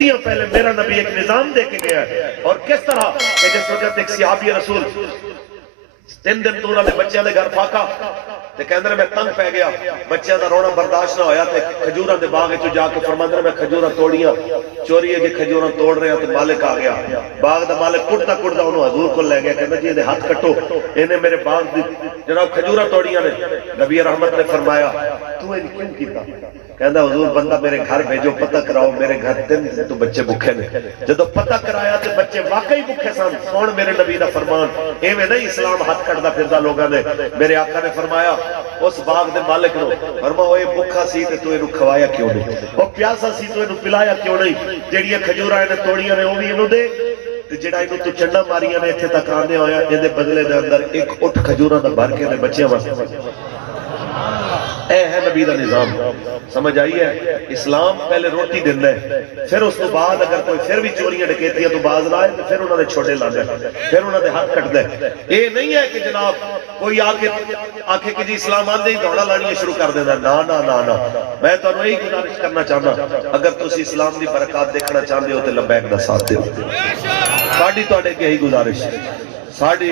پہلے میرا نبی ایک نظام دے کے گیا ہے، اور کس طرح کہ جس وقت ایک صحابی رسول 3 دن تو انہوں نے بچیاں دے گھر پاکا تے کہندے میں تنگ پہ گیا، بچیاں دا رونا برداشت نہ ہویا تے کھجوراں دے باغ وچ جا کے فرماندے میں کھجوراں توڑیاں، چوری ہے کہ کھجوراں توڑ رہے ہیں تے مالک آ گیا، باغ دا مالک کٹدا کٹدا انہوں حضور کو لے گیا، کہندا جی دے ہاتھ کٹو، انہیں میرے باغ دی جناب کھجوراں توڑیاں نے۔ نبی رحمت نے فرمایا تو یہ کیوں کیتا؟ کہندا حضور بندہ میرے گھر بھیجو پتہ کراؤ، میرے گھر 3 دن تو بچے بھوکے نے، جدو پتہ کرایا تے بچے واقعی بھوکے سن۔ سن میرے نبی دا فرمان، ایویں نہیں اسلام ہاتھ کٹدا پھردا لوگاں نے۔ میرے آقا نے فرمایا اس باغ دے مالک نو فرمایا اوے بھوکا سی تے تو اینو کھوایا کیوں نہیں، او پیاسا سی تو اینو پلایا کیوں نہیں، جیڑیاں کھجوراں نے توڑیاں نے او بھی اینو دے تے جڑا اینو تو چنڈا ماریاں نے ایتھے تک آنے ہویا ایں دے بدلے دے اندر ایک اٹھ کھجوراں دا بھر کے دے بچیاں واسطے۔ اے ہے نبی دا نظام، سمجھ آئی ہے؟ اسلام پہلے روٹی دینا ہے، پھر اس تو بعد اگر کوئی پھر بھی چوریاں ڈکیتیاں تو باز لائے تو پھر انہوں نے چھوٹے لانے، پھر انہوں نے ہاتھ کٹ دے۔ یہ نہیں ہے کہ جناب کوئی آکے کہ جی اسلام آندے ہی دوڑا لانیاں شروع کر دینا، نا نا نا نا۔ میں تو یہی گزارش کرنا چاہنا، اگر تسی اسلام دی برکات دیکھنا چاہتے ہو تو لبیک دا ساتھ دیو۔ ساڑی تو اڈے کے ہی گزارش ساڑی